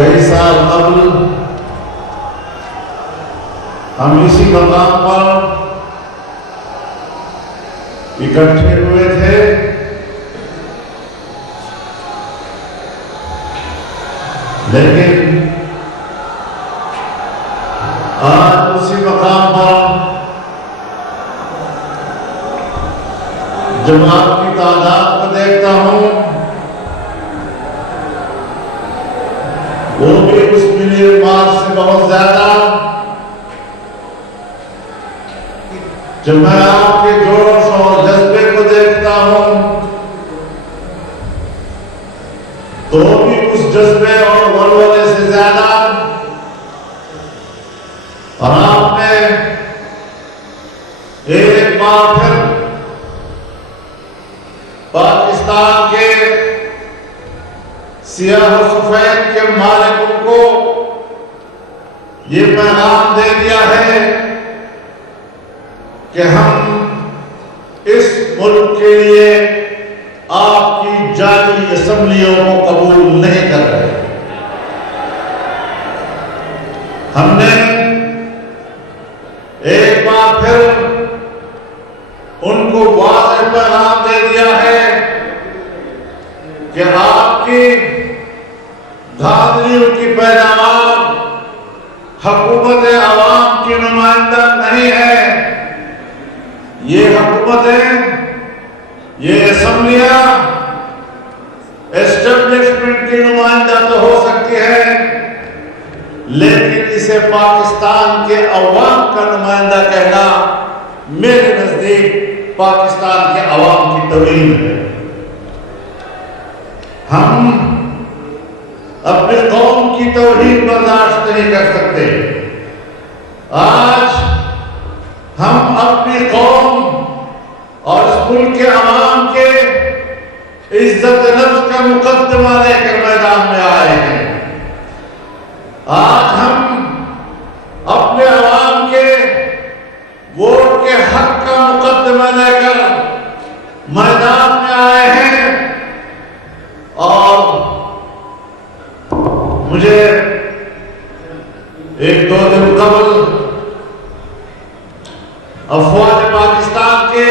کئی سال قبل ہم اسی مقام پر اکٹھے ہوئے تھے، لیکن آج اسی مقام پر جب آپ کی تعداد کو دیکھتا ہوں، وہ بھی اس ملین مارچ سے بہت زیادہ، جب میں آپ کے جوش اور جذبے کو دیکھتا ہوں تو بھی اس جذبے اور ولولے سے زیادہ، اور آپ نے ایک بار پھر پاکستان کے سیاہ و سفید کے مالکوں کو یہ پیغام دے دیا ہے کہ ہم اس ملک کے لیے آپ کی جعلی اسمبلیوں کو قبول نہیں کر رہے۔ ہم نے ایک بار پھر ان کو واضح پیغام دے دیا ہے کہ آپ کی دھاندلیوں کی پیداوار حکومت عوام کی نمائندہ نہیں ہے۔ یہ حکومتیں، یہ اسمبلیاں اسٹیبلشمنٹ کی نمائندہ تو ہو سکتی ہے، لیکن اسے پاکستان کے عوام کا نمائندہ کہنا میرے نزدیک پاکستان کے عوام کی توہین ہے۔ ہم اپنی قوم کی توہین برداشت نہیں کر سکتے۔ آج ہم اپنی قوم اور اس ملک کے عوام کے عزت نفس کا مقدمہ لے کر میدان میں آئے ہیں۔ آج ہم اپنے عوام کے ووٹ کے حق کا مقدمہ لے کر میدان میں آئے ہیں، اور مجھے ایک دو دن قبل افواج پاکستان کے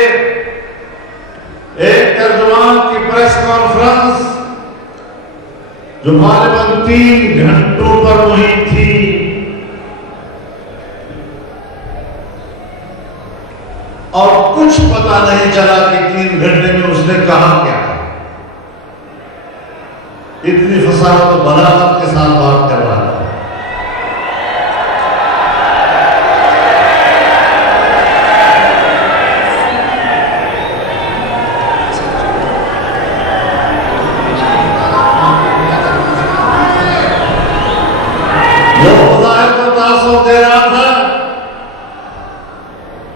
ایک ترجمان کی پریس کانفرنس جو غالباً 3 گھنٹوں پر محیط تھی، اور کچھ پتہ نہیں چلا کہ 3 گھنٹے میں اس نے کہا کیا۔ اتنی فصاحت و بلاغت کے ساتھ بات کر رہا تھا۔ دے رہا تھا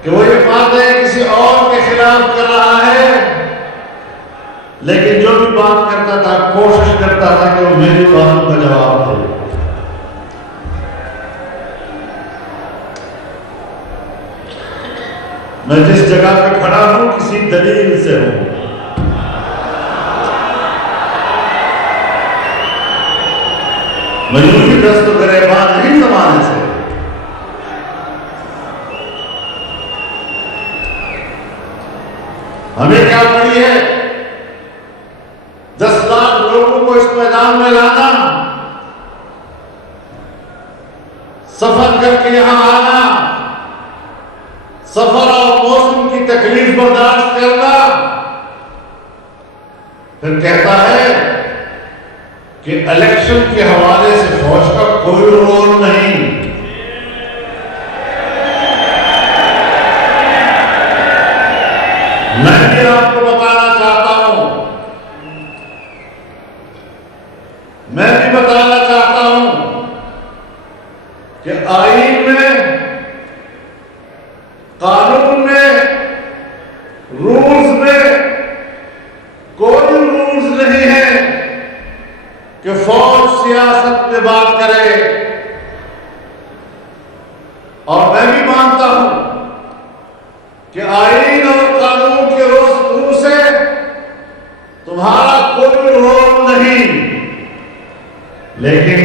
کہ وہ یہ باتیں کسی اور کے خلاف کر رہا ہے، لیکن جو بھی بات کرتا تھا کوشش کرتا تھا کہ وہ میری باتوں کا جواب دے۔ میں جس جگہ پہ کھڑا ہوں کسی دلیل سے ہوں۔ میں یوں ہی دست و گریبان نہیں زمانے سے۔ ہمیں کیا پڑی ہے؟ 10 لاکھ لوگوں کو اس میدان میں لانا، سفر کر کے یہاں آنا، سفر اور موسم کی تکلیف برداشت کرنا، پھر کہتا ہے کہ الیکشن کے حوالے سے فوج کا کوئی رول نہیں۔ میں بھی آپ کو بتانا چاہتا ہوں، کہ آئین میں، قانون میں، رولز میں کوئی رولز نہیں ہے کہ فوج سیاست میں بات کرے، اور میں بھی مانتا ہوں کہ آئین اور قانون کے روح سے تمہارا کوئی رول نہیں، لیکن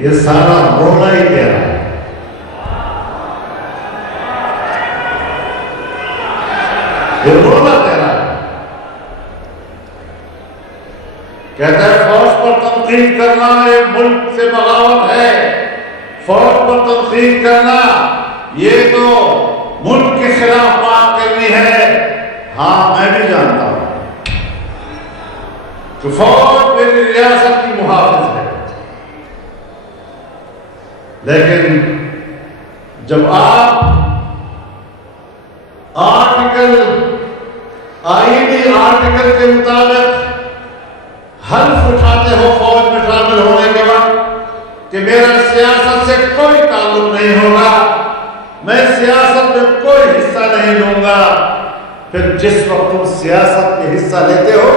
یہ سارا رونا ہی تیرا ہے. یہ رونا تیرا ہے. کہتا ہے فوج پر تنقید کرنا یہ ملک سے بغاوت ہے. فوج پر تنقید کرنا یہ تو ملک کے خلاف بات کرنی ہے. ہاں میں بھی جانتا ہوں کہ فوج میری ریاست کی محافظ ہے، لیکن جب آپ آئینی آرٹیکل کے مطابق حلف اٹھاتے ہو فوج میں شامل ہونے کے وقت کہ میرا سیاست سے کوئی تعلق نہیں ہوگا، میں سیاست میں کوئی حصہ نہیں لوں گا، پھر جس وقت تم سیاست میں حصہ لیتے ہو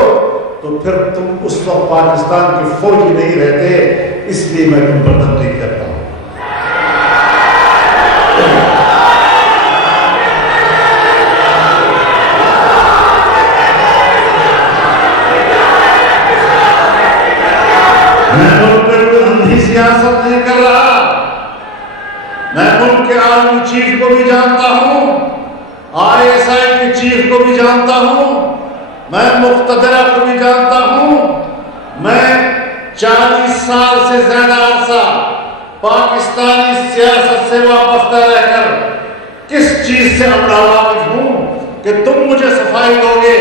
تو پھر تم اس وقت پاکستان کے فوجی نہیں رہتے. اس لیے میں تم پر تنقید کرتا ہوں. میں ملک میں کوئی اندھی سیاست نہیں کر رہا. میں ملک کے آرمی چیف کو بھی جانتا ہوں، ISI کے چیف کو بھی جانتا ہوں، میں مقتدرہ کو بھی جانتا ہوں. میں 40 سال سے زیادہ عرصہ پاکستانی سیاست سے وابستہ رہ کر کس چیز سے ابڑا واقف ہوں کہ تم مجھے صفائی دو گے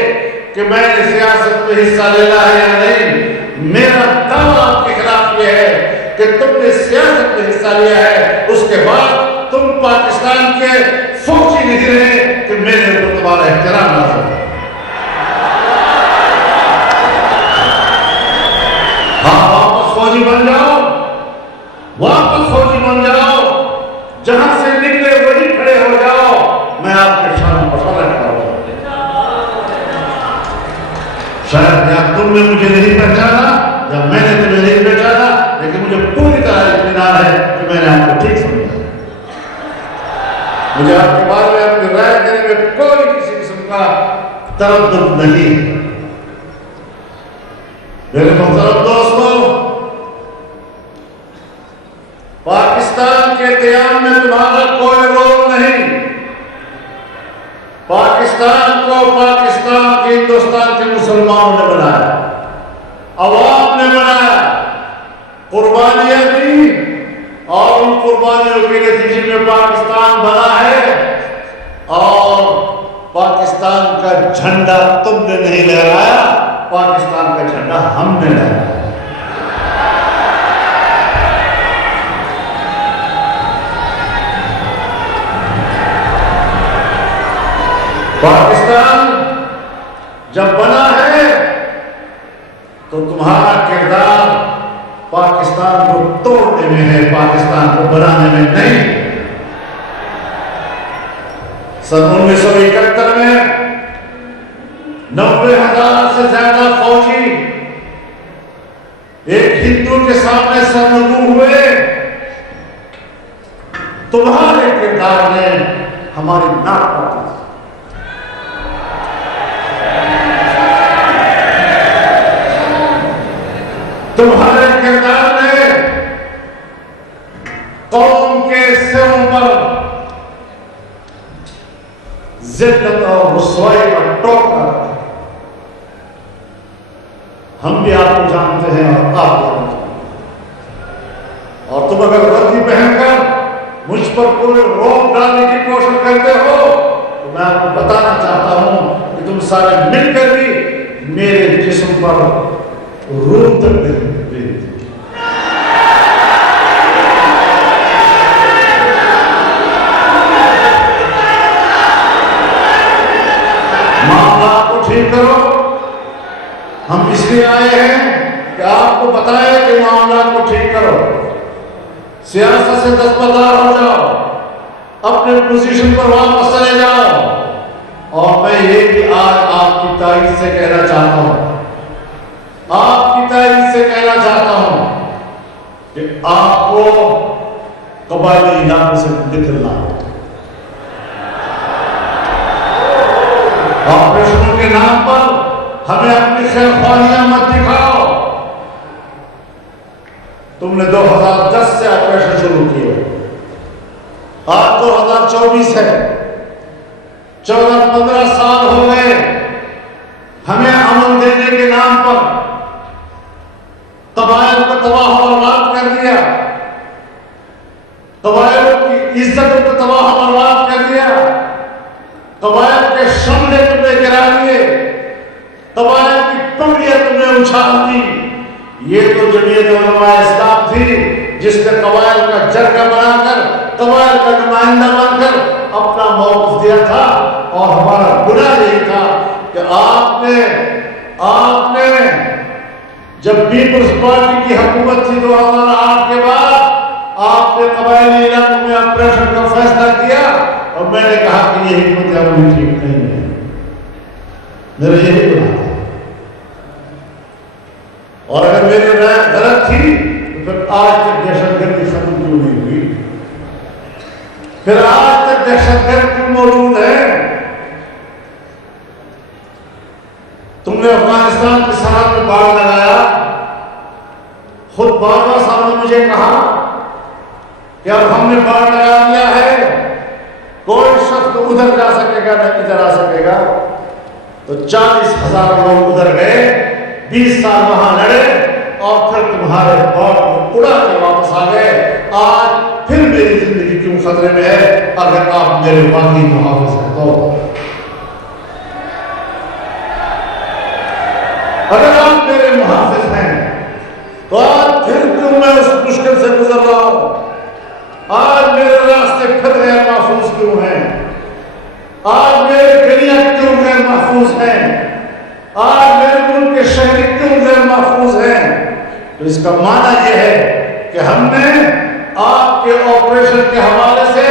کہ میں نے سیاست میں حصہ لینا ہے یا نہیں. میرا دعویٰ آپ کے خلاف یہ ہے کہ تم نے سیاست میں حصہ لیا ہے، اس کے بعد تم پاکستان کے فوجی نہیں رہے کہ میرے اوپر تمہارا احترام نہ ہو. ہاں واپس فوجی بن جاؤ، واپس فوجی بن جاؤ، جہاں سے نکلے وہی کھڑے ہو جاؤ. میں آپ کے شان مسئلہ کھڑا ہوں. شاید یا تم نے مجھے نہیں پہچانا یا میں نے تمہیں نہیں پہچانا، لیکن مجھے پوری طرح اطمینان ہے کہ میں نے آپ کو ٹھیک سمجھا. مجھے آپ کے بارے میں اپنی رائے دینے میں کوئی کسی قسم کا تردد نہیں. میرے محترم دوستو، پاکستان کے قیام میں تمہارا کوئی رول نہیں. پاکستان کو پاکستان کے ہندوستان کے مسلمانوں نے بنایا، عوام نے بنایا، قربانیاں دی، اور ان قربانیوں کے نتیجے میں پاکستان بنا ہے. اور پاکستان کا جھنڈا تم نے نہیں لہرایا، پاکستان کا جھنڈا ہم نے لہرایا. پاکستان جب بنا ہے تو تمہارا کردار پاکستان کو توڑنے میں ہے، پاکستان کو بنانے میں نہیں. سن 1971 میں 90,000 سے زیادہ فوجی ایک ہندو کے سامنے سرنگو ہوئے. تمہارے کردار نے ہماری ناک کاٹی. تمہارے کردار نے قوم کے سروں پر ذلت اور رسوائی کا ٹوکا. ہم بھی آپ کو جانتے ہیں اور آپ جانتے ہیں. اور تم اگر وردی پہن کر مجھ پر کوئی روک ڈالنے کی کوشش کرتے ہو تو میں آپ کو بتانا چاہتا ہوں کہ تم سارے مل کر بھی میرے جسم پر روم تک نہیں. معاملات کو ٹھیک کرو. ہم اس لیے آئے ہیں کہ آپ کو بتائیں کہ معاملات کو ٹھیک کرو. سیاست سے دستبردار ہو جاؤ، اپنے پوزیشن پر واپس چلے جاؤ. اور میں یہ بھی آج آپ کی تائید سے کہنا چاہتا ہوں، آپ کی تائید سے کہنا چاہتا ہوں کہ آپ کو قبائلی علاقے سے نکلنا ہو. آپریشنوں کے نام پر ہمیں اپنی خیر خواہیاں مت دکھاؤ. تم نے 2010 2024 ہے، 14-15 سال ہو گئے ہمیں امن دینے کے نام پر قبائل کو تباہ و برباد کر دیا، قبائل کی عزت کو تباہ و برباد کر دیا، قبائل کے شملے تمہیں گرا دیے، قبائل کی پگڑیاں تمہیں اچھال دی۔ یہ تو جمعیت علماء اسلام تھی جس نے قبائل کا جرگہ بنا کر، قبائل کا نمائندہ بن کر اپنا موقف دیا تھا، اور ہمارا گناہ یہی تھا کہ آپ نے جب پیپلز پارٹی کی حکومت تھی 2008 کے بعد آپ نے قبائلی علاقوں میں آپریشن کا فیصلہ کیا، اور میں نے کہا کہ یہ حکمت عملی ٹھیک نہیں ہے، میرا یہی گناہ تھا۔ اور اگر میری رائے غلط تھی تو پھر آج تک دہشت گردی ختم کیوں نہیں ہوئی؟ پھر آج تک دہشت گرد کیوں موجود ہے؟ تم نے افغانستان کی سرحد میں باڑ لگایا، خود باجوہ صاحب نے مجھے کہا کہ اب ہم نے باڑ لگا دیا ہے، کوئی شخص ادھر جا سکے گا نہ ادھر آ سکے گا۔ تو 40,000 لوگ ادھر گئے، 20 سال وہاں لڑے، اور پھر تمہارے باڑ کو اڑا کے واپس آ گئے۔ آج پھر میری زندگی کیوں خطرے میں ہے اگر آپ میرے باقی محافظ ہیں تو؟ اگر آپ میرے محافظ ہیں تو آج پھر کیوں میں اس مشکل سے گزر رہا ہوں؟ آج میرے راستے پھر غیر محفوظ کیوں ہیں؟ آج میرے گلیاں کیوں غیر محفوظ ہیں؟ آج میرے ملک کے شہری کیوں غیر محفوظ ہیں؟ تو اس کا معنی یہ ہے کہ ہم نے آپ کے آپریشن کے حوالے سے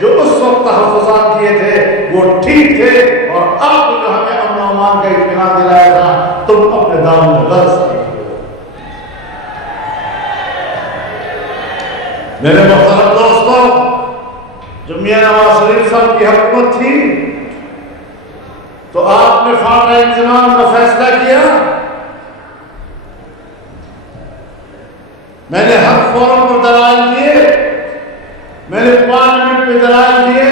جو اس وقت تحفظات کیے تھے وہ ٹھیک تھے، اور آپ جو ہمیں امن و امان کا اطمینان دلایا تھا تم اپنے دامن میں غلط ثابت ہوئے۔ میرے محترم دوستوں، جب میاں نواز شریف صاحب کی حکومت تھی تو آپ نے فاٹا انضمام کا فیصلہ کیا۔ میں نے ہر فورم پر دلائل دیے، میں نے پارلیمنٹ میں دلائل دیے،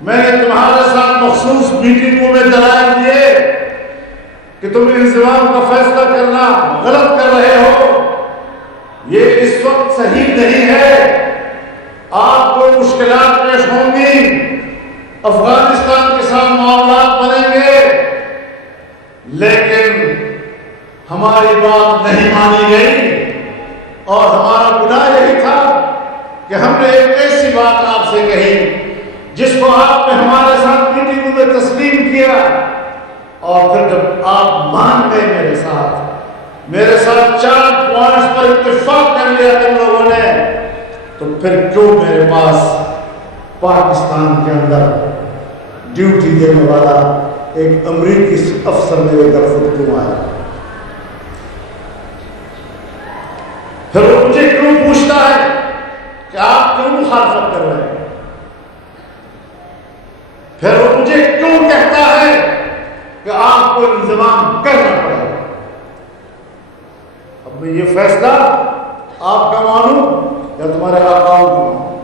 میں نے تمہارے ساتھ مخصوص میٹنگوں میں دلائل دیے کہ تم انضمام کا فیصلہ کرنا غلط کر رہے ہو، یہ اس وقت صحیح نہیں ہے، آپ کو مشکلات پیش ہوں گی، افغانستان کے ساتھ معاملات بنیں گے، لیکن ہماری بات نہیں مانی گئی، اور ہمارا گناہ یہی تھا کہ ہم نے ایک ایسی بات آپ سے کہی جس کو آپ نے ہمارے ساتھ میٹنگوں میں تسلیم کیا، اور پھر جب آپ مان گئے میرے ساتھ 4 پوائنٹس پر اتفاق کر لیا تم لوگوں نے، تو پھر کیوں میرے پاس پاکستان کے اندر ڈیوٹی دینے والا ایک امریکی افسر میرے گھر خود کیوں آیا؟ پھر وہ مجھے کیوں پوچھتا ہے کہ آپ کیوں مخالفت کر رہے ہیں؟ پھر وہ مجھے کیوں کہتا ہے کہ آپ کو انضمام کرنا پڑے گا؟ اب میں یہ فیصلہ آپ کا مانوں یا تمہارے آقاؤں کا مانوں؟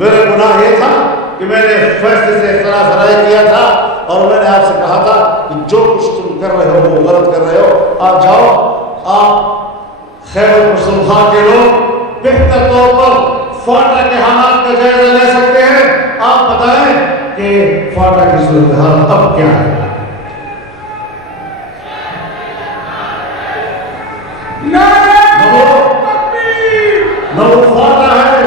میرے گناہ یہ تھا کہ میں نے فیصلے سے اختلاف رائے کیا تھا، اور میں نے آپ سے کہا تھا کہ جو کچھ تم کر رہے ہو وہ غلط کر رہے ہو، آپ جاؤ، آپ خیبر پختونخوا کے لوگ بہتر طور پر فاٹا کے حالات کا جائزہ لے سکتے ہیں، آپ بتائیں کہ فاٹا کی صورتحال اب کیا ہے؟ نہ وہ فاٹا ہے،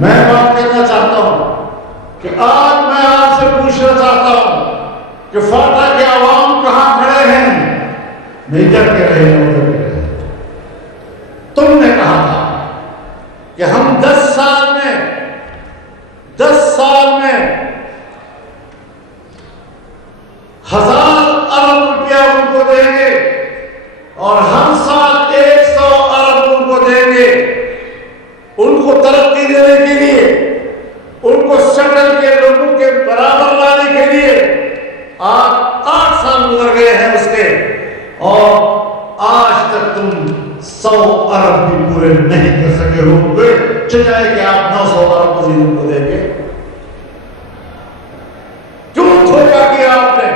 میں بات کرنا چاہتا ہوں کہ آج میں آپ سے پوچھنا چاہتا ہوں کہ فاٹا کے عوام کہاں کھڑے ہیں؟ نہیں ادھر کے رہے ادھر کے رہے۔ تم نے کہا تھا کہ ہم 10 سال میں 1000 ارب روپیہ ان کو دیں گے، اور ہر سال 100 ارب ان کو دیں گے، ان کو ترقی دینے کے لیے، ان کو شکل کے لوگوں کے برابر لانے کے لیے۔ آپ کے ہوئے چچائے کہ آپ 900 ارب مزید کو دیں گے؟ کیوں دھوکہ کیا آپ نے؟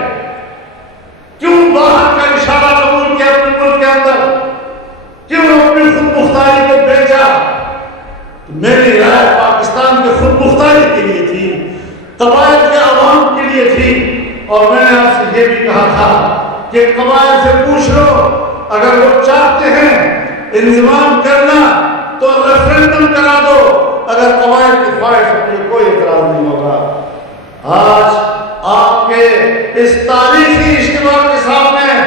کیوں باہر کا اشارہ قبول کیا اپنے ملک کے اندر؟ کیوں اپنی خود مختاری کو بیچا؟ میری رائے پاکستان کے خود مختاری کے لیے تھی، قبائل کے عوام کے لیے تھی، اور میں نے آپ سے یہ بھی کہا تھا کہ قبائل سے پوچھ لو، اگر وہ چاہتے ہیں انضمام کرنا تو ریفرینڈم کرا دو، اگر قبائل کی خواہش ہوتی ہے کوئی اعتراض نہیں ہوگا۔ آج آپ کے اس تاریخی اجتماع کے سامنے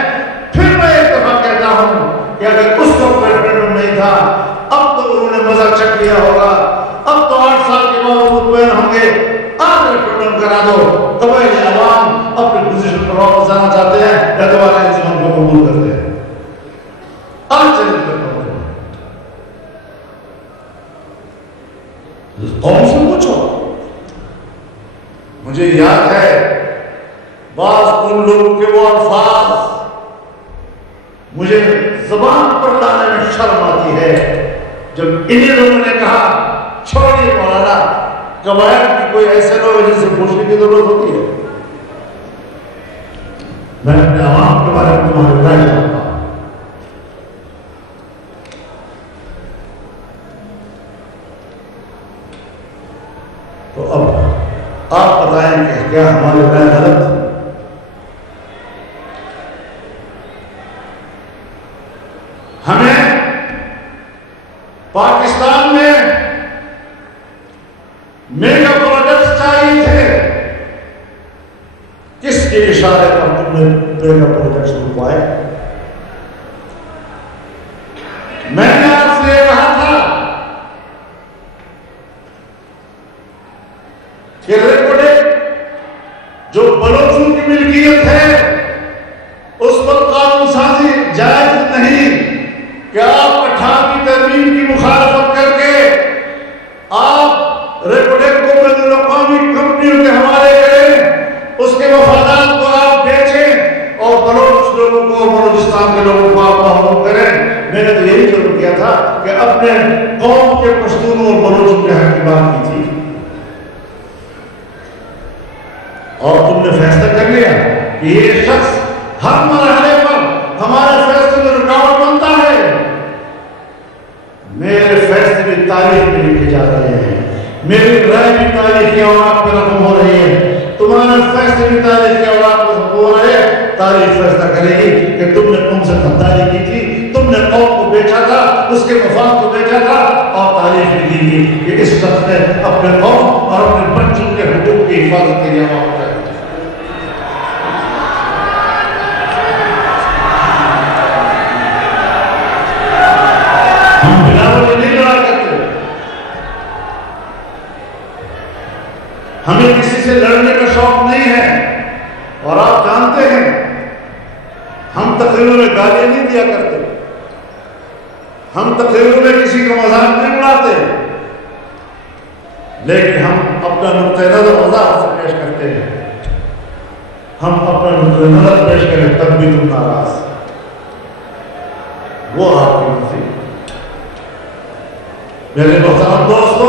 پھر میں ایک دفعہ کہتا ہوں کہ اگر اس وقت ریفرینڈم نہیں تھا، اب تو انہوں نے مزہ چکھ لیا ہوگا، اب تو 8 سال کے بعد وہ مطمئن ہوں گے، آج ریفرینڈم کرا دو، قبائلی عوام اپنی پوزیشن پر واپس آنا چاہتے ہیں یا دوبارہ انضمام کو قبول کرتے ہیں، آج چلے کرتا ہوں۔ قوم سے پوچھو۔ مجھے یاد ہے بعض ان لوگوں کے وہ الفاظ مجھے زبان پر لانے میں شرم آتی ہے، جب انہی لوگوں نے کہا چھوڑیے مولانا، قبائل کی کوئی ایسے لوگ جن سے پوچھنے کی ضرورت ہوتی ہے۔ میں اپنے عوام کے بارے میں تمہاری رائے چاہتا ہوں۔ تو اب آپ بتائیں کہ کیا ہماری رائے غلط ہے؟ ہمیں پاکستان میں میگا پروجیکٹس چاہیے تھے، کس کے اشارے پر تم نے میگا پروجیکٹس رکوائے؟ میں نے آپ سے کہا تھا کہ ریکوڈک جو بلوچوں کی ملکیت ہے اس پر قانون سازی جائز نہیں کہ آپ 18ویں ترمیم کی مخالفت کر کے آپ ریکوڈک کو بین الاقوامی کمپنیوں کے حوالے کریں، اس کے مفادات کو آپ بیچیں اور بلوچ لوگوں کو، بلوچستان کے لوگوں کو آپ محروم کریں۔ میں نے تو یہی ضرور کیا تھا کہ اپنے قوم کے پشتونوں اور بلوچوں کے حق کی بات کی تھی، اور تم نے فیصلہ کر لیا کہ یہ شخص ہر مرحلے پر ہمارے فیصلے میں رکاوٹ بنتا ہے۔ میرے فیصلے بھی تاریخ میں لکھے جا رہے ہیں، میری رائے بھی تاریخ کی اوراق پہ رقم ہو رہی ہے، تمہارے فیصلے بھی تاریخ کی اوراق پہ رقم ہو رہے ہیں۔ تاریخ فیصلہ کرے گی کہ تم نے قوم سے غداری کی تھی، تم نے قوم کو بیچا تھا، اس کے مفاد کو بیچا تھا، اور تاریخ لکھے گی کہ اس شخص نے اپنے قوم اور اپنے بچوں کے حقوق کی حفاظت کے لیے عوام کر دیا۔ ہم بلا وجہ نہیں لڑا کرتے، ہمیں کسی سے لڑنے کا شوق نہیں ہے، اور آپ جانتے ہیں ہم تقریروں میں گالیاں نہیں دیا کرتے، ہم تقریروں میں کسی کا مذاق نہیں اڑاتے، لیکن ہم اپنا نقطۂ نظر وضاحت سے پیش کرتے ہیں۔ ہم اپنا نقطۂ نظر پیش کریں تب بھی تم ناراض، وہ آپ کی مرضی۔ میرے محترم دوستو،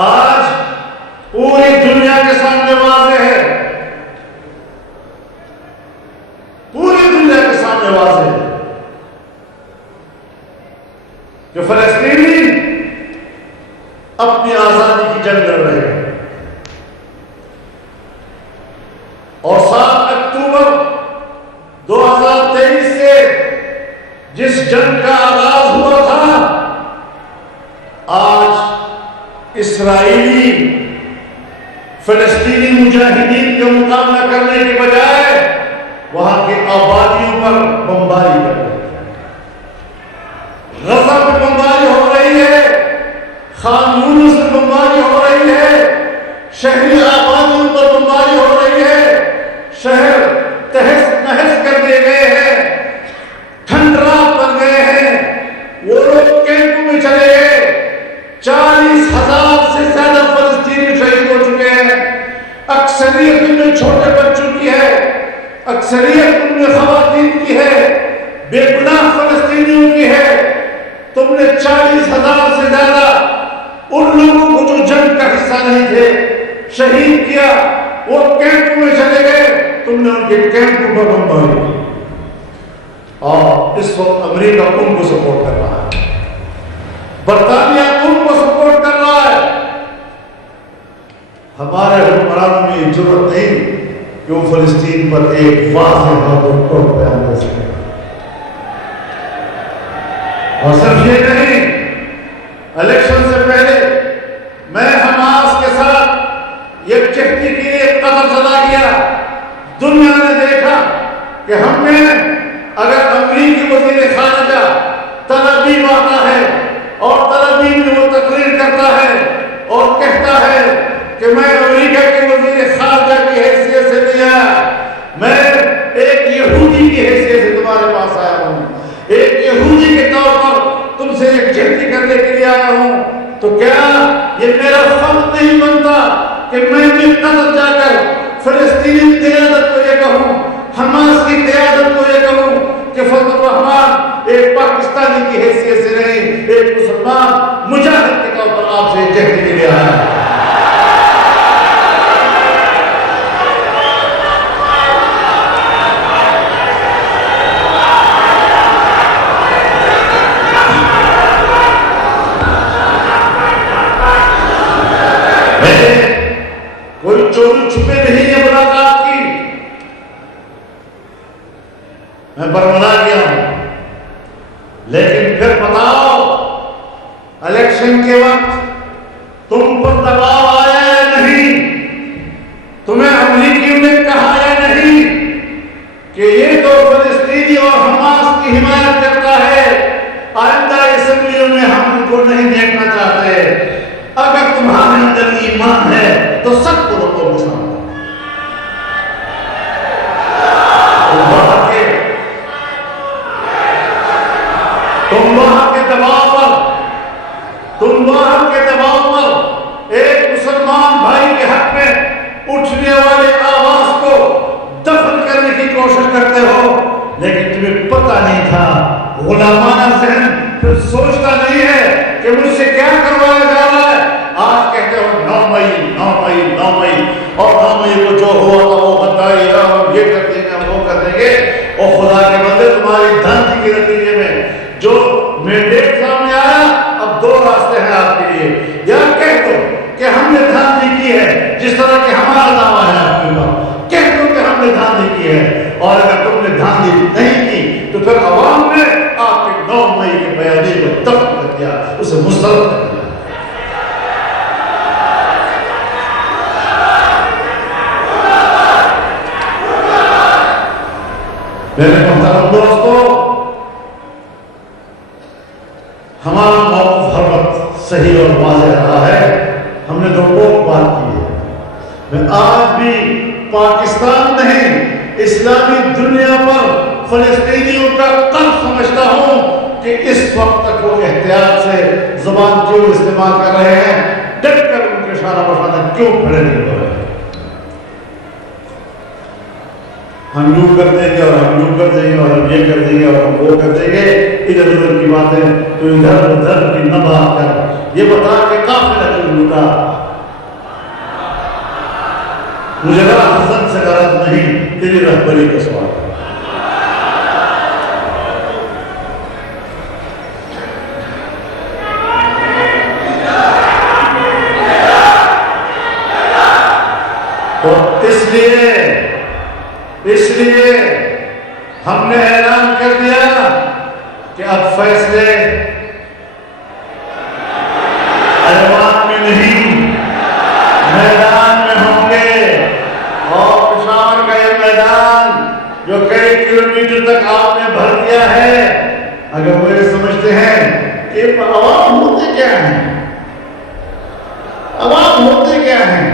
آج پوری دنیا کے سامنے واضح ہے، پوری دنیا کے سامنے واضح ہے کہ فلسطینی اپنی آزادی کی جنگ لڑ رہے ہیں، اور 7 اکتوبر 2023 سے جس جنگ کا آغاز ہوا تھا، آج اسرائیلی فلسطینی مجاہدین کا مقابلہ کرنے کے بجائے وہاں کی آبادیوں پر بمباری کر رہے ہیں۔ غزہ پہ بمباری ہو رہی ہے، خان یونس سے بمباری ہو رہی ہے، شہری آبادیوں پر بمباری ہو رہی ہے، شہر تہس نہس کر دیے گئے ہیں، ٹھنڈرات بن گئے ہیں، وہ لوگ کیمپوں میں چلے گئے۔ 40,000 سے زیادہ فلسطینی شہید ہو چکے ہیں، اکثریت ان میں چھوٹے بچوں کی ہے، اکثریت ان میں خواتین کی ہے، بے گناہ فلسطینیوں کی ہے۔ تم 40,000 سے زیادہ ان لوگوں کو جو جنگ کا حصہ نہیں تھے شہید کیا، وہ کیمپ میں چلے گئے، تم نے ان کے کیمپ پر بمباری کی، اور اس وقت امریکہ ان کو سپورٹ کر رہا ہے، برطانیہ ان کو سپورٹ کر رہا ہے۔ ہمارے حکمرانوں میں یہ ضرورت نہیں کہ وہ فلسطین پر ایک واضح اور بیان دے سکے۔ اور صرف یہ نہیں، الیکشن سے پہلے میں حماس کے ساتھ یکجہتی کے لیے قدم چلا گیا۔ دنیا نے دیکھا کہ ہم نے اگر امریکی وزیر خارجہ تل ابیب آتا ہے اور تل ابیب میں وہ تقریر کرتا ہے اور کہتا ہے کہ میں امریکہ کے وزیر خارجہ کی حیثیت سے نہیں آیا، میں ایک یہودی کی حیثیت سے تمہارے پاس آیا ہوں، ایک یہودی کے طور پر تم سے یکجہتی کرنے کے لیے آیا ہوں، تو کیا یہ میرا فرض نہیں بنتا کہ میں بھی قدر جا کر فلسطینی قیادت کو یہ کہوں، حماس کی قیادت کو یہ کہوں کہ فضل الرحمان ایک پاکستانی کی حیثیت سے نہیں، ایک مسلمان مجاہد کے طور پر آپ سے یکجہتی کے لیے آیا ہے۔ کوئی چوری چھپے نہیں ہے ملاقات کی، میں برملا گیا ہوں، لیکن پھر بتاؤ الیکشن کے وقت تم پر دباؤ آیا یا نہیں؟ تمہیں امریکیوں نے کہا یا نہیں کہ یہ تو فلسطینی اور حماس کی حمایت کرتا ہے، آئندہ اسمبلیوں میں ہم ان کو نہیں دیکھنا چاہتے؟ اگر تمہارے اندر ایمان ہے تو سب کو رکو مسلمان، تم وہاں کے دباؤ پر ایک مسلمان بھائی کے حق میں اٹھنے والے آواز کو دفن کرنے کی کوشش کرتے ہو، لیکن تمہیں پتہ نہیں تھا، غلامانہ ذہن پھر سوچتا نہیں ہے کہ مجھ سے کیا کروایا جا رہا ہے۔ آج کہتے ہو 9 مئی اور 9 مئی کو جو ہوا تھا وہ بتائیے، ہم یہ کر دیں گے، وہ کر دیں گے، اور خدا کے بندے تمہاری دھانتی کے نتیجے میں جو مینڈیٹ سامنے آیا، اب 2 راستے ہیں آپ کے لیے، یا کہہ دو کہ ہم نے دھانتی کی ہے جس طرح کہ ہمارا دعویٰ ہے آپ کے پاس، کہہ دو کہ ہم نے دھانتی کی ہے، اور اگر تم نے دھانتی نہیں کی تو پھر عوام نے آپ کے 9 مئی کے بیانیے کو دفن کر دیا، اسے مسترد کر دیا۔ میرے محترم دوستو، ہمارا موقف ہر وقت صحیح اور واضح رہا ہے، ہم نے دونوں بات کی ہے۔ میں آج بھی پاکستان نہیں، اسلامی دنیا پر فلسطینیوں کا قلب سمجھتا ہوں کہ اس وقت تک وہ احتیاط سے زبان کیوں استعمال کر رہے ہیں، ڈٹ کر ان کے اشارہ بشارہ کیوں کھڑے نہیں ہو رہے ہیں۔ ہم یوں کر دیں گے اور ہم یوں کر دیں گے اور ہم یہ کر دیں گے اور ہم وہ کر دیں گے، ادھر ادھر کی باتیں، تو ادھر ادھر کی نہ بات کر، یہ بتا کہ قافلہ کیوں لوٹا۔ مجھے حسن سے غرض نہیں، تیری رہبری کا سوال ہے۔ تو اس لیے ہم نے اعلان کر دیا کہ اب فیصلے ایوان میں نہیں، میدان میں ہوں گے، اور پشاور کا یہ میدان جو کئی کلومیٹر تک آپ نے بھر دیا ہے، اگر وہ یہ سمجھتے ہیں کہ عوام ہوتے کیا ہیں، عوام ہوتے کیا ہیں،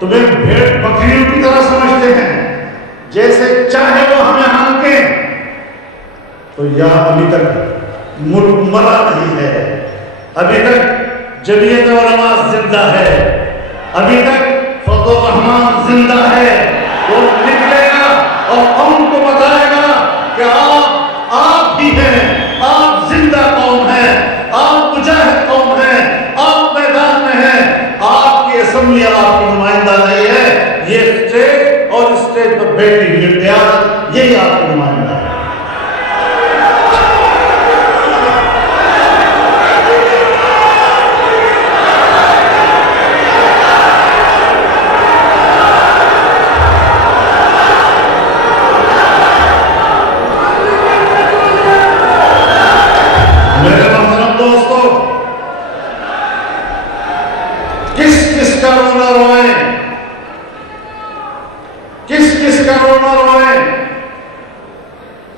تمہیں بھیڑ بکریوں کی طرح سمجھتے ہیں، جیسے چاہے وہ ہمیں ہانکیں، تو یہاں ابھی تک ملک مرا نہیں ہے، ابھی تک جمعیت علماء زندہ ہے، ابھی تک فضل الرحمان زندہ ہے، وہ نکلے گا اور قوم کو بتائے گا کہ آپ ہی ہیں، آپ زندہ قوم ہیں، آپ کی نمائندہ نہیں ہے، یہ اسٹیج اور اسٹیج پر بیٹھی ہوئی قیادت یہی آپ کی نمائندہ ہے۔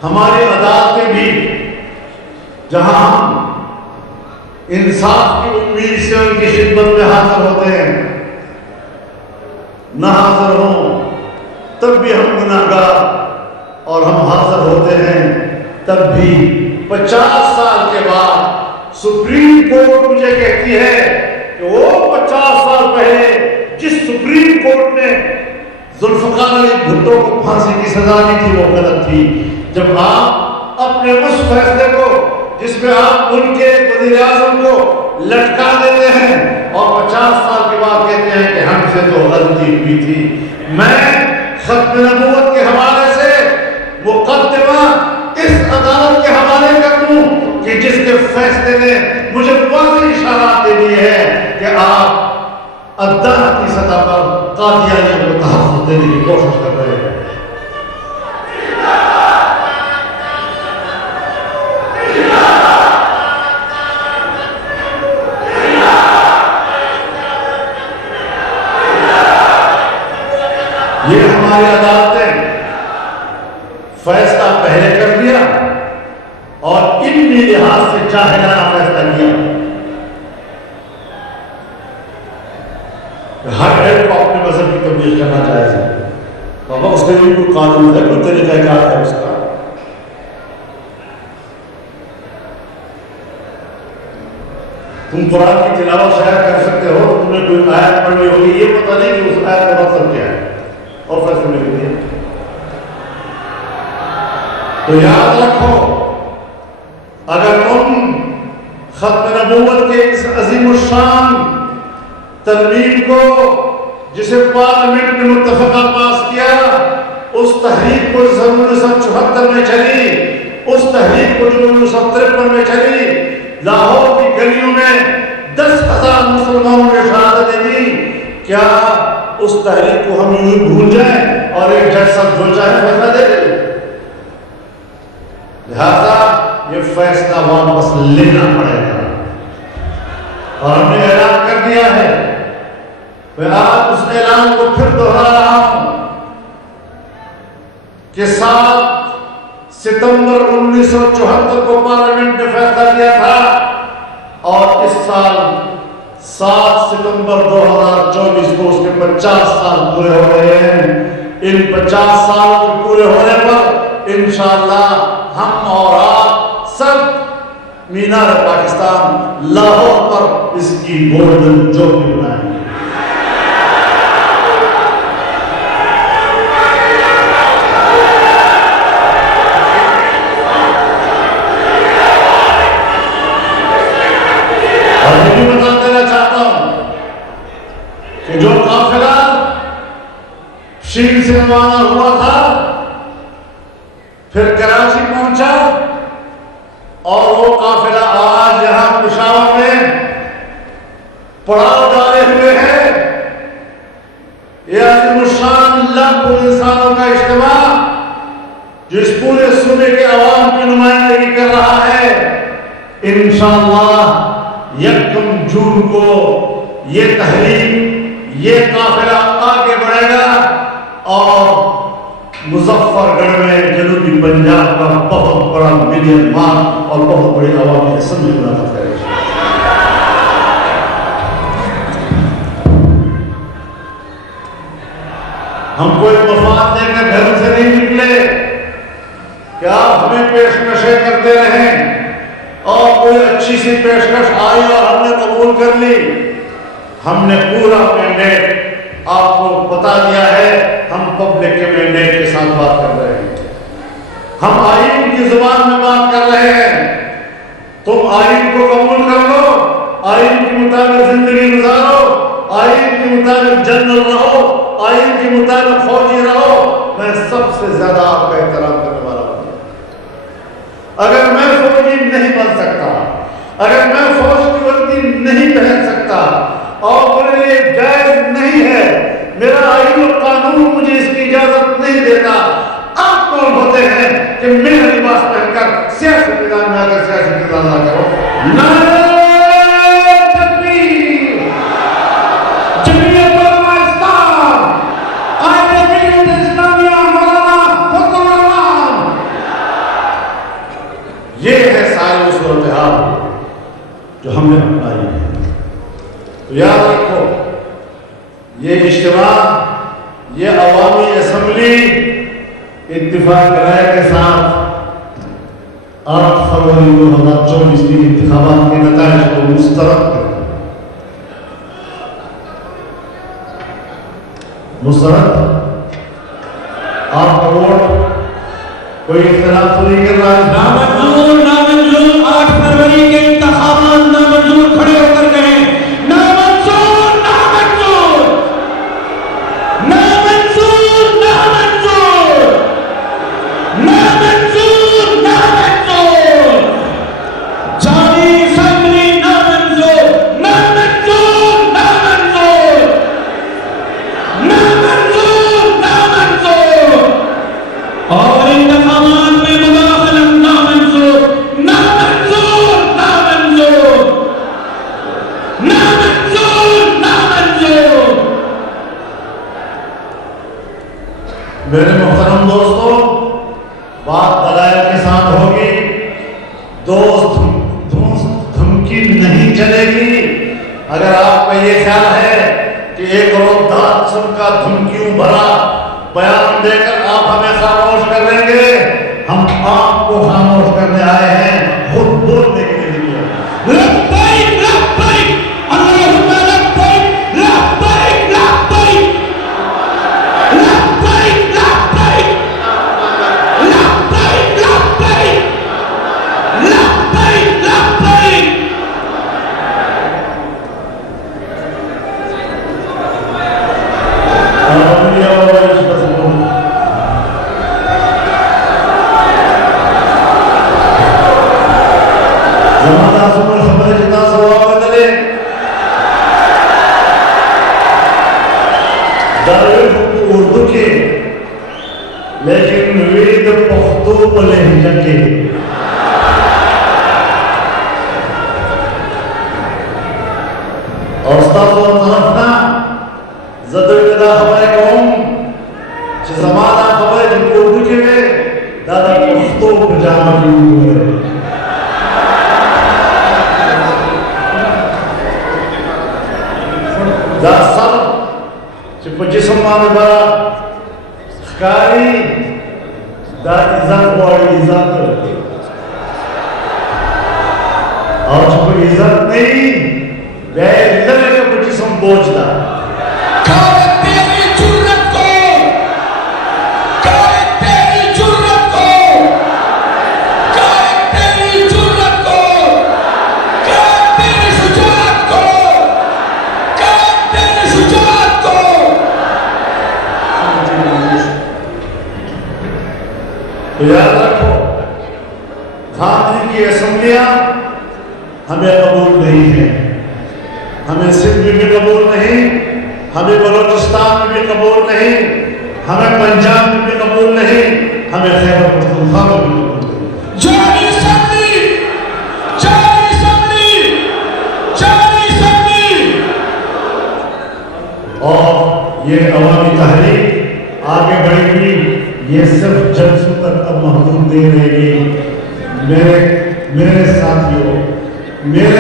ہماری عدالتیں بھی جہاں ہم انصاف کی امید سے ان کی خدمت میں حاضر ہوتے ہیں، نہ حاضر ہوں تب بھی ہم گناہگار، اور ہم حاضر ہوتے ہیں تب بھی 50 سال کے بعد سپریم کورٹ مجھے کہتی ہے کہ وہ 50 سال پہلے جس سپریم کورٹ نے ذوالفقار علی بھٹو کو پھانسی کی سزا دی تھی وہ غلط تھی۔ جب آپ اپنے اس فیصلے کو جس میں آپ ملک کے وزیر اعظم کو لٹکا دیتے ہیں اور 50 سال کے بعد کہتے ہیں کہ ہم سے تو غلطی ہوئی تھی، میں ختم نبوت کے حوالے سے مقدمہ اس عدالت کے حوالے کر دوں کہ جس کے فیصلے نے مجھے واضح اشارات دے دیے ہیں کہ آپ عدالت کی سطح پر قادیانیوں کو تحفظ دینے کی کوشش کر رہے ہیں۔ یہ ہماری عدالتیں فیصلہ پہلے کر دیا اور علمی لحاظ سے جاہلانہ فیصلہ کیا۔ ہر ایک کو اپنے مذہب کی تبلیغ کرنا جائز ہے، بابا اس کے لیے کوئی قانون ہے، کوئی طریقہ کار ہے اس کا۔ تم قرآن کی تلاوت شاید کر سکتے ہو، تم نے کوئی آیت پڑھی ہوگی، یہ پتہ نہیں کہ اس آیت کا مطلب کیا ہے اور فیصلہ نہیں کیا۔ تو یاد رکھو، اگر تم ختم نبوت کے اس عظیم الشان ترمیم کو جسے پارلیمنٹ نے متفقہ پاس کیا، اس تحریک کو جو 1974 میں چلی، اس تحریک کو جو 1953 میں چلی، لاہور کی گلیوں میں 10,000 مسلمانوں نے شہادتیں دی، کیا اس تحریک کو ہم یوں بھول جائیں اور ایک جج صاحب جو چاہے فیصلہ دے دیں؟ لہذا یہ فیصلہ واپس لینا پڑے گا، اور ہم نے اعلان کر دیا ہے، میں آج اس اعلان کو پھر دہرا رہا ہوں کہ 7 ستمبر 1974 کو پارلیمنٹ نے فیصلہ دیا تھا، اور اس سال 7 ستمبر 2024 کو اس کے 50 سال پورے ہو رہے ہیں۔ ان 50 سال کے پورے ہونے پر انشاءاللہ ہم اور آپ سب مینار پاکستان لاہور پر اس کی گولڈن جوبلی بنائیں گے۔ اور یہ بھی بتا دینا چاہتا ہوں کہ جو قافلہ شیل سے روانہ ہوا تھا، پھر کراچی پہنچا، اور وہ قافلہ آج یہاں پشاور میں پڑاؤ ڈالے ہوئے ہے۔ یہ عظیم الشان لاکھوں انسانوں کا اجتماع جو اس پورے صوبے کے عوام کی نمائندگی کر رہا ہے، انشاءاللہ 1 جون کو یہ تحریک، یہ قافلہ آگے بڑھے گا اور مظفر گڑھ میں جنوبی پنجاب کا بہت بڑا ملین مارچ اور بہت بڑی عوامی اسمبلی منعقد کرے گا۔ ہم کوئی مفاد لے کر گھر سے نہیں نکلے کہ آپ ہمیں پیشکشیں کرتے رہیں اور کوئی اچھی سی پیشکش آئی اور ہم نے قبول کر لی۔ ہم نے پورا مینڈیٹ آپ کو بتا دیا ہے، ہم پبلک کے مینڈیٹ کے ساتھ بات کر رہے ہیں، ہم آئین کی زبان میں بات کر رہے ہیں۔ تم آئین کو قبول کر لو، آئین کے مطابق زندگی گزارو، آئین کے مطابق جنرل رہو، آئین کے مطابق فوجی رہو، میں سب سے زیادہ آپ کا احترام کرنے والا ہوں۔ اگر میں فوجی نہیں بن سکتا، اگر میں فوج کی وردی نہیں پہن سکتا اور میرے لیے جائز نہیں ہے، میرا آئین و قانون مجھے اس کی اجازت نہیں دیتا، آپ کون ہوتے ہیں کہ میرا لباس پہن کر سیاسی میدان میں آگر سیاسی میدان نہ کرو؟ نعرہ تکبیر، جمعیت علماء اسلام، قائد جمعیت اسلامیہ مولانا فضل الرحمان، یہ ہے ساری صورتحال جو ہم نے اپنائی ہے۔ تو یاد رکھو، یہ اجتماع، یہ عوامی اسمبلی اتفاق رائے کے ساتھ 8 فروری 2024 کی انتخابات کے نتائج کو مسترد کرے، آپ کا ووٹ کوئی اختلاف تو نہیں کر رہا ہے؟ نامنظور، نامنظور، 8 فروری کے انتخابات نامنظور، کھڑے ہو کر کہیں نامنظور، نامنظور، نامنظور، نامنظور، نامنظور، نامنظور، جاری اسمبلی نامنظور، نامنظور، نامنظور، نامنظور، نامنظور، اور انتخابات میں مداخلت نامنظور، نامنظور، نامنظور، نامنظور، نامنظور۔ میرے محترم دوستوں، بات دلائل کے ساتھ ہوگی، دوست دھمکی نہیں چلے گی۔ اگر آپ کا یہ خیال ہے کہ ایک روزدار قسم کا دھمکیوں بھرا بیان دے کر آپ ہمیں خاموش کر دیں گے، ہم آپ کو خاموش کرنے آئے ہیں، خود بولنے کے لیے نہیں آئے۔ لبیک، لبیک، اللہم لبیک، لبیک، لبیک، لبیک، لبیک، لبیک، لبیک، لبیک، لبیک۔ زمانہ سمر خبر جتنا سواب بدلے، دروی اردو کے لیکن وید پختو کو لہجہ کے۔ اور استاد و طرفنا زدر کدا خبر قوم چھ زمانہ خبر جن اردو کے میں دادا پختو پجامہ کی اردو ہے۔ دا سر چھ پجسم مانے برا خکاری دا عزت والی عزت، اور چھ کوئی عزت نہیں بے لگے کہ پجسم بوجھ دا۔ تو یاد رکھو، گاندھی کی اسمبلیاں ہمیں قبول نہیں ہیں، ہمیں سندھ میں بھی قبول نہیں، ہمیں بلوچستان میں بھی قبول نہیں، ہمیں پنجاب میں بھی قبول نہیں، ہمیں خیبر پختونخوا میں بھی قبول نہیں۔ جاری اسمبلی، جاری اسمبلی، جاری اسمبلی۔ اور یہ عوامی تحریک آگے بڑھے گی، یہ صرف جلسوں تک اب محدود نہیں رہے گی۔ میرے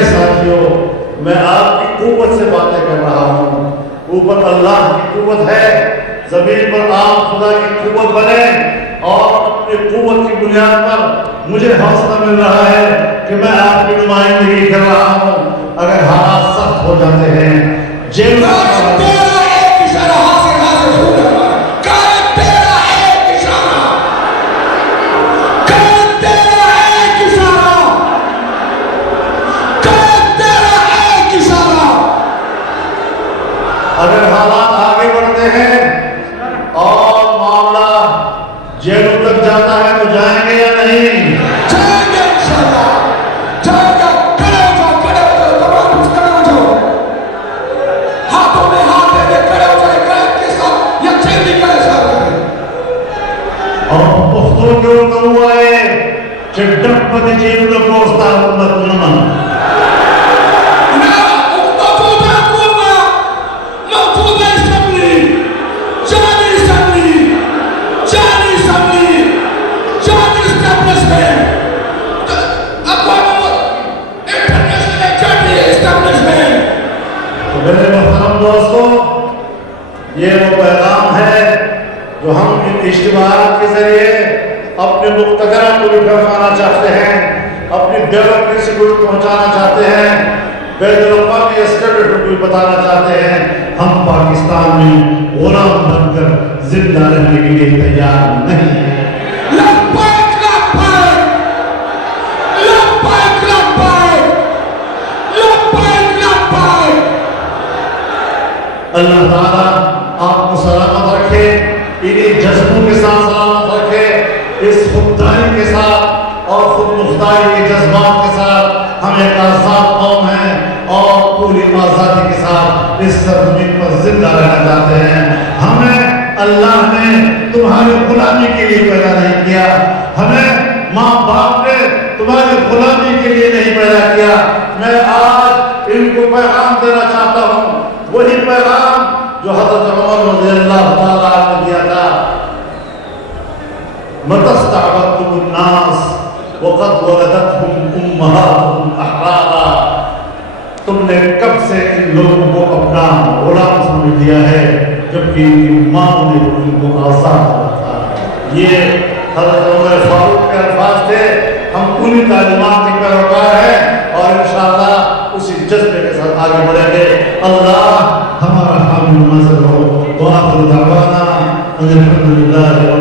ساتھیوں، میں آپ کی قوت سے باتیں کر رہا ہوں۔ اوپر اللہ کی قوت ہے، زمین پر آپ خدا کی قوت بنے، اور اپنی قوت کی بنیاد پر مجھے حوصلہ مل رہا ہے کہ میں آپ کی نمائندگی کر رہا ہوں۔ اگر حالات سخت ہو جاتے ہیں، جیل اگر حالات آگے بڑھتے ہیں اور معاملہ جیلوں تک جاتا ہے تو جائیں گے یا نہیں؟ جائیں گے انشاءاللہ، جائیں گے۔ کھڑے ہو جاؤ، کھڑے ہو جاؤ، تمام کچھ کھڑے ہو جاؤ، ہاتھوں میں ہاتھ دے دے، کھڑے ہو جائے قائد کے ساتھ یا چہرے کا اشارہ کریں۔ اور پختوں کے اوپر ہوا ہے چٹک پتی جیل میں پہنچتا حکومت نمن میرے محترم دوستو، یہ وہ پیغام ہے جو ہم ان اجتماعات کے ذریعے اپنے مقتدرہ کو بھی پہنچانا چاہتے ہیں، اپنی بیوروکریسی کو بھی پہنچانا چاہتے ہیں، بین الاقوامی اسٹینڈرڈ کو بھی بتانا چاہتے ہیں۔ ہم پاکستان میں غلام بن کر زندہ رہنے کے لیے تیار نہیں ہیں۔ اللہ تعالیٰ آپ کو سلامت رکھے، انہیں جذبوں کے ساتھ سلامت رکھے، اس خودداری کے ساتھ اور خود مختاری کے جذبات کے ساتھ ہم ایک آزاد قوم ہیں اور پوری آزادی کے ساتھ اس سرزمین پر زندہ رہنا چاہتے ہیں۔ ہمیں اللہ نے تمہاری غلامی کے لیے پیدا نہیں کیا، ہمیں ماں باپ نے تمہاری غلامی کے لیے نہیں پیدا کیا۔ میں آج ان کو پیغام دینا چاہتا ہوں، وہی پیغام جو حضرت عمر رضی اللہ تعالیٰ عنہ نے دیا تھا، مَتَى اسْتَعْبَدْتُمُ النَّاسَ وَقَدْ وَلَدَتْهُمْ أُمَّهَاتُهُمْ أَحْرَارًا، تم نے کب سے ان لوگوں کو اپنا غلام سمجھ لیا ہے جبکہ ان کی ماں نے ان کو آزاد کیا تھا۔ یہ حضرت عمر فاروق کے الفاظ تھے۔ ہم پوری تعلیمات کے پیروکار ہیں اور انشاءاللہ اسی جذبے کے ساتھ آگے بڑھیں گے۔ اللہ ہمارا حامی ناصر ہو۔ وآخر دعوانا ان الحمد للہ